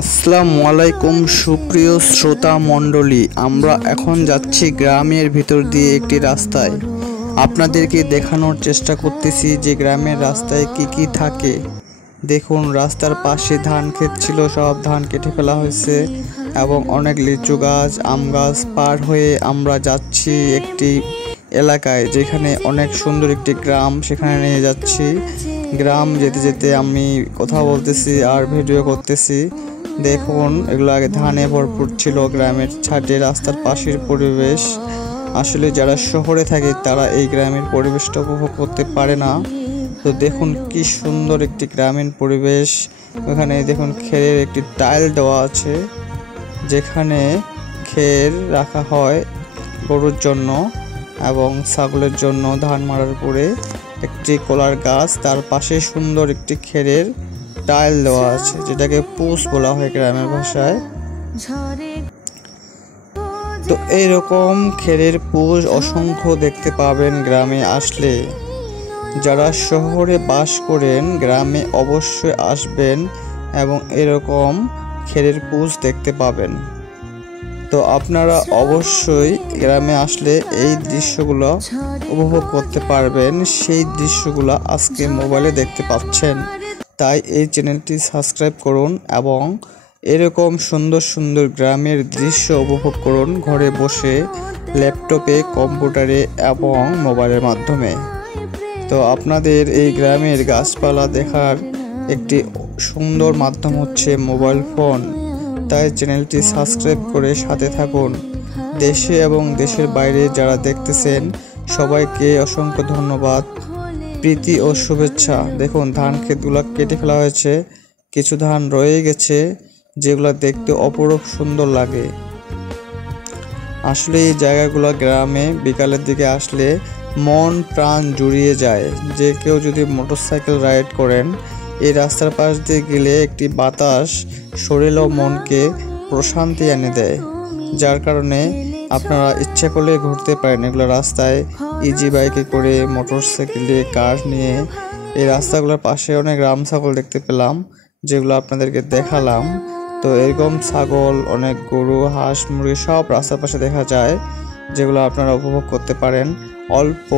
আসসালামু আলাইকুম সুপ্রিয় শ্রোতা মণ্ডলী, আমরা এখন যাচ্ছি গ্রামের ভিতর দিয়ে একটি রাস্তায়। আপনাদেরকে দেখানোর চেষ্টা করতেছি যে গ্রামের রাস্তায় কি কি থাকে। দেখুন, রাস্তার পাশে ধান ক্ষেত ছিল, সব ধান কেটে ফেলা হয়েছে এবং অনেক লিচু গাছ, আম গাছ পার হয়ে আমরা যাচ্ছি একটি এলাকায় যেখানে অনেক সুন্দর একটি গ্রাম, সেখানে নিয়ে যাচ্ছি। গ্রাম যেতে যেতে আমি কথা বলতেছি আর ভিডিও করতেছি। দেখুন, এগুলো আগে ধানে ভরপুর ছিল। গ্রামের ছাটে রাস্তার পাশের পরিবেশ, আসলে যারা শহরে থাকে তারা এই গ্রামের পরিবেশটা উপভোগ করতে পারে না। তো দেখুন কি সুন্দর একটি গ্রামীণ পরিবেশ। ওখানে দেখুন খেরের একটি টাইল দেওয়া আছে, যেখানে খের রাখা হয় গরুর জন্য এবং ছাগলের জন্য। ধান মারার পরে একটি কলার গাছ, তার পাশে সুন্দর একটি খেরের টাইল দেওয়া আছে, যেটাকে পুষ বলা হয় গ্রামের ভাষায়। তো এইরকম খেরের পুষ অসংখ্য দেখতে পাবেন গ্রামে আসলে। যারা শহরে বাস করেন গ্রামে অবশ্যই আসবেন এবং এরকম খেরের পুষ দেখতে পাবেন। তো আপনারা অবশ্যই গ্রামে আসলে এই দৃশ্যগুলো উপভোগ করতে পারবেন। সেই দৃশ্যগুলো আজকে মোবাইলে দেখতে পাচ্ছেন, তাই এই চ্যানেলটি সাবস্ক্রাইব করুন এবং এরকম সুন্দর সুন্দর গ্রামের দৃশ্য উপভোগ করুন ঘরে বসে, ল্যাপটপে, কম্পিউটারে এবং মোবাইলের মাধ্যমে। তো আপনাদের এই গ্রামের গাছপালা দেখার একটি সুন্দর মাধ্যম হচ্ছে মোবাইল ফোন, তাই চ্যানেলটি সাবস্ক্রাইব করে সাথে থাকুন। দেশে এবং দেশের বাইরে যারা দেখতেছেন সবাইকে অসংখ্য ধন্যবাদ, প্রীতি ও শুভেচ্ছা। দেখুন, ধান ক্ষেতগুলো কেটে ফেলা হয়েছে, কিছু ধান রয়ে গেছে যেগুলো দেখতে অপরূপ সুন্দর লাগে। আসলে এই জায়গাগুলো গ্রামে বিকালের দিকে আসলে মন প্রাণ জুড়িয়ে যায়। যে কেউ যদি মোটরসাইকেল রাইড করেন, এই রাস্তার পাশ দিয়ে গেলে একটি বাতাস শরীর ও মনকে প্রশান্তি এনে দেয়, যার কারণে আপনারা ইচ্ছা করলে ঘুরতে পারেন এগুলো রাস্তায়। ইজি বাইকে করে, মোটরসাইকেলে, কার নিয়ে। এই রাস্তাগুলোর পাশে অনেক রাম ছাগল দেখতে পেলাম, যেগুলো আপনাদেরকে দেখালাম। তো এরকম ছাগল, অনেক গরু, হাঁস, মুরগি সব রাস্তার পাশে দেখা যায়, যেগুলো আপনারা উপভোগ করতে পারেন অল্প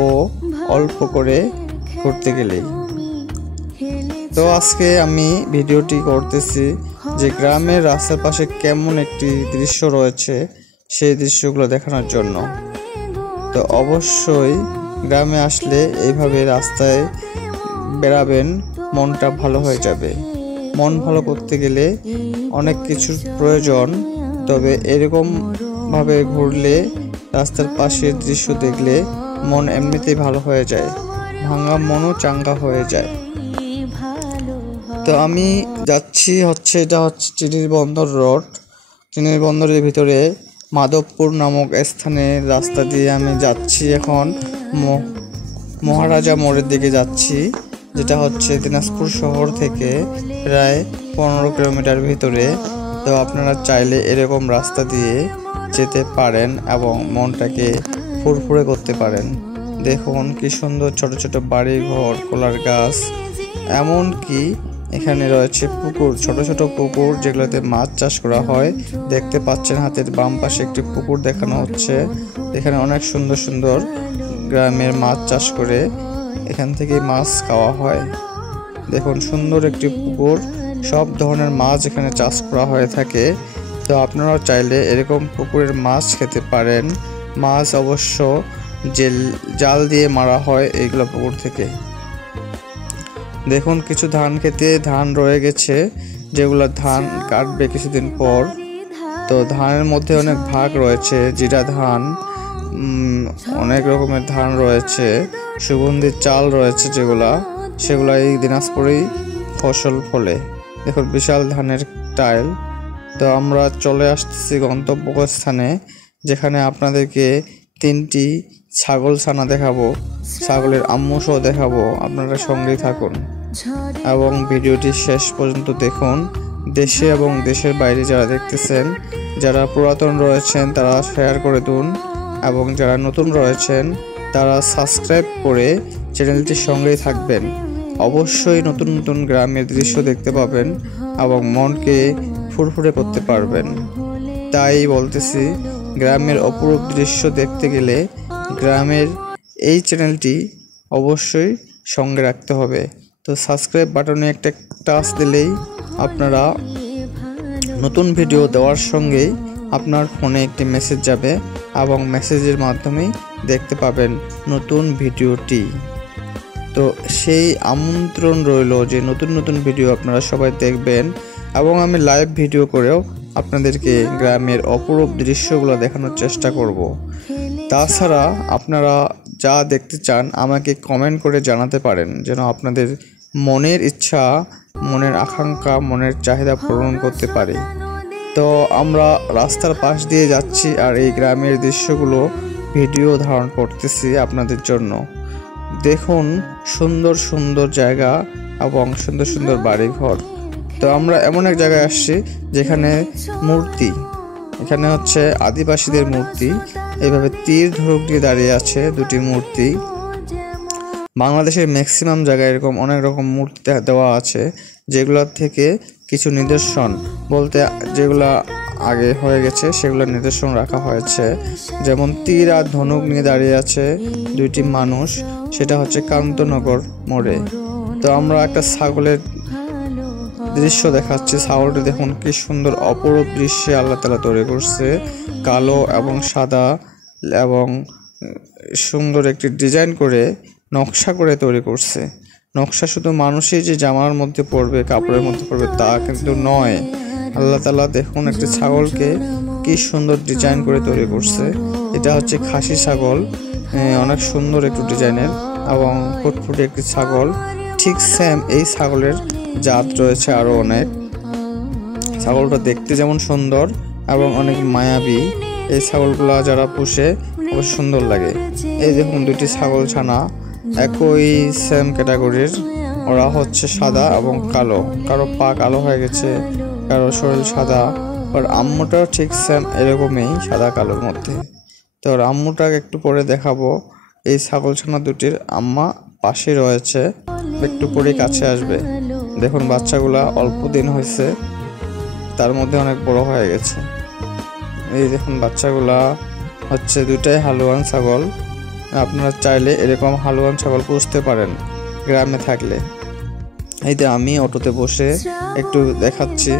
অল্প করে ঘুরতে গেলেই। তো আজকে আমি ভিডিওটি করতেছি যে গ্রামের রাস্তার পাশে কেমন একটি দৃশ্য রয়েছে, সেই দৃশ্যগুলো দেখানোর জন্য। তো অবশ্যই গ্রামে আসলে এইভাবে রাস্তায় বেরাবেন, মনটা ভালো হয়ে যাবে। মন ভালো করতে গেলে অনেক কিছুর প্রয়োজন, তবে এরকম ভাবে ঘুরলে, রাস্তার পাশের দৃশ্য দেখলে মন এমনিতেই ভালো হয়ে যায়, ভাঙা মনও চাঙ্গা হয়ে যায়। তো আমি যাচ্ছি এটা হচ্ছে চিনির বন্দর রোড। চিনির বন্দরের ভিতরে মাধবপুর নামক স্থানের রাস্তা দিয়ে আমি যাচ্ছি। এখন মহারাজা মোড়ের দিকে যাচ্ছি, যেটা হচ্ছে দিনাজপুর শহর থেকে প্রায় 15 কিলোমিটার ভিতরে। তো আপনারা চাইলে এরকম রাস্তা দিয়ে যেতে পারেন এবং মনটাকে ফুরফুরে করতে পারেন। দেখুন কি সুন্দর ছোট ছোট বাড়ি ঘর, কলার গাছ, এমনকি এখানে রয়েছে পুকুর, ছোট ছোট পুকুর যেগুলোতে মাছ চাষ করা হয়। দেখতে পাচ্ছেন হাতের বাম পাশে একটি পুকুর দেখানো হচ্ছে। এখানে অনেক সুন্দর সুন্দর গ্রামের মাছ চাষ করে এখান থেকে মাছ খাওয়া হয়। দেখুন, সুন্দর একটি পুকুর, সব ধরনের মাছ এখানে চাষ করা হয়ে থাকে। তো আপনারাও চাইলে এরকম পুকুরের মাছ খেতে পারেন। মাছ অবশ্য জাল দিয়ে মারা হয় এইগুলো পুকুর থেকে। দেখুন, কিছু ধান খেতে ধান রয়ে গেছে, যেগুলো ধান কাটবে কিছুদিন পর। তো ধানের মধ্যে অনেক ভাগ রয়েছে, জিরা ধান, অনেক রকমের ধান রয়েছে, সুগন্ধি চাল রয়েছে, সেগুলো এই দিনাজপুরেই ফসল ফলে। দেখুন, বিশাল ধানের টাইল। তো আমরা চলে আসতেছি গন্তব্যস্থানে, যেখানে আপনাদেরকে 3টি ছাগল ছানা দেখাবো, ছাগলের আম্মুসও দেখাবো। আপনারা সঙ্গেই থাকুন এবং ভিডিওটি শেষ পর্যন্ত দেখুন। দেশে এবং দেশের বাইরে যারা দেখতেছেন, যারা পুরাতন রয়েছেন তারা শেয়ার করে দিন এবং যারা নতুন রয়েছেন তারা সাবস্ক্রাইব করে চ্যানেলটির সঙ্গেই থাকবেন। অবশ্যই নতুন নতুন গ্রামের দৃশ্য দেখতে পাবেন এবং মনকে ফুরফুরে করতে পারবেন। তাই বলতেছি, গ্রামের অপরূপ দৃশ্য দেখতে গেলে গ্রামের এই চ্যানেলটি অবশ্যই সঙ্গে রাখতে হবে। তো সাবস্ক্রাইব বাটনে একটা টাচ দিলেই আপনারা নতুন ভিডিও দেওয়ার সঙ্গেই আপনার ফোনে একটি মেসেজ যাবে এবং মেসেজের মাধ্যমেই দেখতে পাবেন নতুন ভিডিওটি। তো সেই আমন্ত্রণ রইল যে নতুন নতুন ভিডিও আপনারা সবাই দেখবেন এবং আমি লাইভ ভিডিও করেও আপনাদেরকে গ্রামের অপরূপ দৃশ্যগুলো দেখানোর চেষ্টা করব। তাছাড়া আপনারা যা দেখতে চান আমাকে কমেন্ট করে জানাতে পারেন, যেন আপনাদের মনের ইচ্ছা, মনের আকাঙ্ক্ষা, মনের চাহিদা পূরণ করতে পারি। তো আমরা রাস্তার পাশ দিয়ে যাচ্ছি আর এই গ্রামের দৃশ্যগুলো ভিডিও ধারণ করতেছি আপনাদের জন্য। দেখুন সুন্দর সুন্দর জায়গা এবং সুন্দর সুন্দর বাড়িঘর। তো আমরা এমন এক জায়গায় আসছি যেখানে মূর্তি, এখানে হচ্ছে আদিবাসীদের মূর্তি, এইভাবে তীর ধনুক দিয়ে দাঁড়িয়ে আছে দুটি মূর্তি। বাংলাদেশের ম্যাক্সিমাম জায়গায় এরকম অনেক রকম মূর্তি দেওয়া আছে, যেগুলোর থেকে কিছু নিদর্শন বলতে যেগুলা আগে হয়ে গেছে সেগুলো নিদর্শন রাখা হয়েছে। যেমন তীর আর ধনুক নিয়ে দাঁড়িয়ে আছে দুইটি মানুষ, সেটা হচ্ছে কান্তনগর মোড়ে। তো আমরা একটা ছাগলের দৃশ্য দেখাচ্ছি। ছাগলটি দেখুন কি সুন্দর অপরূপ দৃশ্যে আল্লাহ তাআলা তৈরি করছে, কালো এবং সাদা এবং সুন্দর একটি ডিজাইন করে নকশা করে তৈরি করছে। নকশা শুধু মানুষই যে জামার মধ্যে পড়বে, কাপড়ের মধ্যে পড়বে তা কিন্তু নয়। আল্লাহ তাআলা দেখুন একটি ছাগলকে কি সুন্দর ডিজাইন করে তৈরি করছে। এটা হচ্ছে খাসি ছাগল, অনেক সুন্দর একটু ডিজাইনের এবং ফুটফুটে একটি ছাগল। ঠিক সেম এই ছাগলের জাত রয়েছে আরো অনেক। ছাগলটা দেখতে যেমন সুন্দর এবং অনেক মায়াবী। এই ছাগলগুলা যারা পুষে খুব সুন্দর লাগে। এই দেখুন দুটি ছাগল ছানা একই সেম ক্যাটাগরির, ওরা হচ্ছে সাদা এবং কালো, কারো পা কালো হয়ে গেছে, কারো শরীর সাদা। আর আম্মুটাও ঠিক সেম এরকমই সাদা কালোর মধ্যে। তো আম্মুটাকে একটু পরে দেখাবো। এই ছাগল ছানা দুটির আম্মা পাশে রয়েছে, একটু পরে কাছে আসবে। দেখুন বাচ্চাগুলা অল্প দিন হয়েছে, তার মধ্যে অনেক বড় হয়ে গেছে। এই দেখুন বাচ্চাগুলা হচ্ছে দুটাই হালুয়ান ছাগল। আপনারা চাইলে এরকম হালুয়ান ছাগল পুষতে পারেন গ্রামে থাকলে। এই যে আমি অটোতে বসে একটু দেখাচ্ছি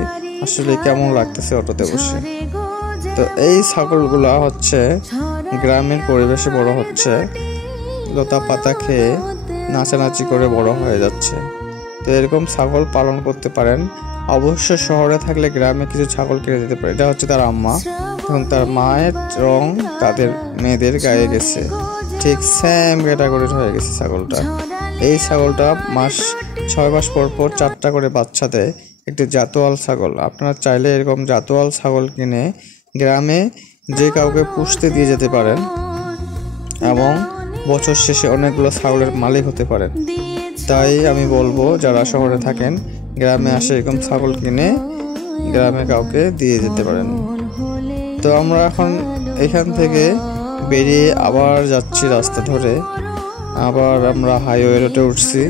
আসলে কেমন লাগতেছে অটোতে বসে। তো এই ছাগলগুলা হচ্ছে গ্রামের পরিবেশে বড় হচ্ছে, লতা পাতা খেয়ে নাচানাচি করে বড় হয়ে যাচ্ছে। তো এরকম ছাগল পালন করতে পারেন। অবশ্য শহরে থাকলে গ্রামে কিছু ছাগল কিনে দিতে পারে। এটা হচ্ছে তার আম্মা, এবং তার মায়ের রং তাদের মেয়েদের গায়ে গেছে, ঠিক সেম ক্যাটাগরির হয়ে গেছে ছাগলটা। এই ছাগলটা 6 মাস পর পর 4টা করে বাচ্চা দেয়, একটি জাতোয়াল ছাগল। আপনারা চাইলে এরকম জাতোয়াল ছাগল কিনে গ্রামে যে কাউকে পুষতে দিয়ে যেতে পারেন এবং বছর শেষে অনেকগুলো ছাগলের মালিক হতে পারেন। তাই আমি বলবো যারা শহরে থাকেন গ্রামে আসে এরকম ছাগল কিনে গ্রামে কাউকে দিয়ে যেতে পারেন। তো আমরা এখন এখান থেকে বেরিয়ে আবার যাচ্ছি রাস্তা ধরে, আবার আমরা হাইওয়ে রোডে উঠছি।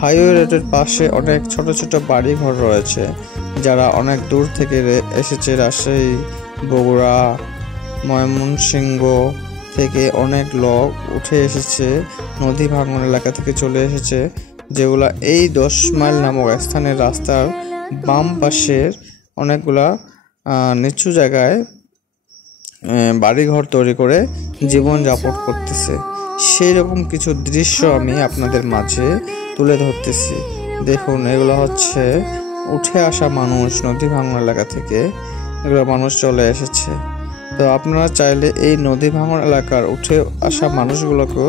হাইওয়ে রোডের পাশে অনেক ছোট ছোট বাড়ি ঘর রয়েছে। যারা অনেক দূর থেকে এসেছে, রাজশাহী, বগুড়া, ময়মনসিংহ থেকে অনেক লোক উঠে এসেছে, নদী ভাঙন এলাকা থেকে চলে এসেছে, যেগুলা এই 10 মাইল নামক স্থানের রাস্তার বাম পাশের অনেকগুলা নিচু জায়গায় বাড়িঘর তৈরি করে জীবন যাপন করতেছে। সেই রকম কিছু দৃশ্য আমি আপনাদের মাঝে তুলে ধরতেছি। দেখুন এগুলো হচ্ছে উঠে আসা মানুষ, নদী ভাঙন এলাকা থেকে এগুলো মানুষ চলে এসেছে। তো আপনারা চাইলে এই নদী ভাঙন এলাকার উঠে আসা মানুষগুলোকেও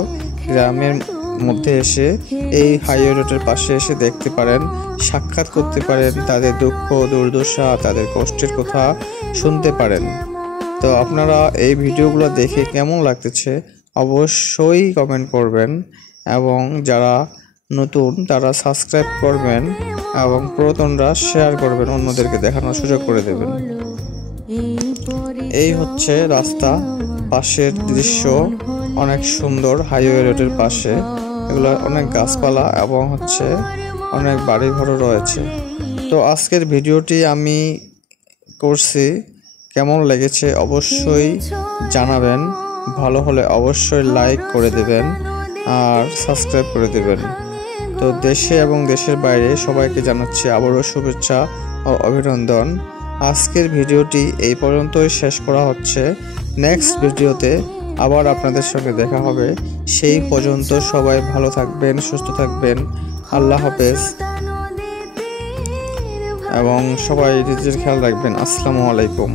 গ্রামের মধ্যে এসে এই হাইওয়ে রোডের পাশে এসে দেখতে পারেন, সাক্ষাৎ করতে পারেন, তাদের দুঃখ দুর্দশা, তাদের কষ্টের কথা শুনতে পারেন। তো আপনারা এই ভিডিওগুলো দেখে কেমন লাগতেছে অবশ্যই কমেন্ট করবেন, এবং যারা নতুন তারা সাবস্ক্রাইব করবেন এবং পুরাতনরা শেয়ার করবেন, অন্যদেরকে দেখানোর সুযোগ করে দেবেন। এই হচ্ছে রাস্তা পাশের দৃশ্য, অনেক সুন্দর হাইওয়ে রোডের পাশে। এগুলো অনেক গাছপালা এবং হচ্ছে অনেক বাড়িঘরও রয়েছে। তো আজকের ভিডিওটি আমি করছি, কেমন লেগেছে অবশ্যই জানাবেন। ভালো হলে অবশ্যই লাইক করে দেবেন আর সাবস্ক্রাইব করে দেবেন। তো দেশে এবং দেশের বাইরে সবাইকে জানাচ্ছি আবারও শুভেচ্ছা ও অভিনন্দন। আজকের ভিডিওটি এই পর্যন্তই শেষ করা হচ্ছে। নেক্সট ভিডিওতে আবার আপনাদের সঙ্গে দেখা হবে। সেই পর্যন্ত সবাই ভালো থাকবেন, সুস্থ থাকবেন। আল্লাহ হাফেজ এবং সবাই নিজের খেয়াল রাখবেন। আসসালামু আলাইকুম।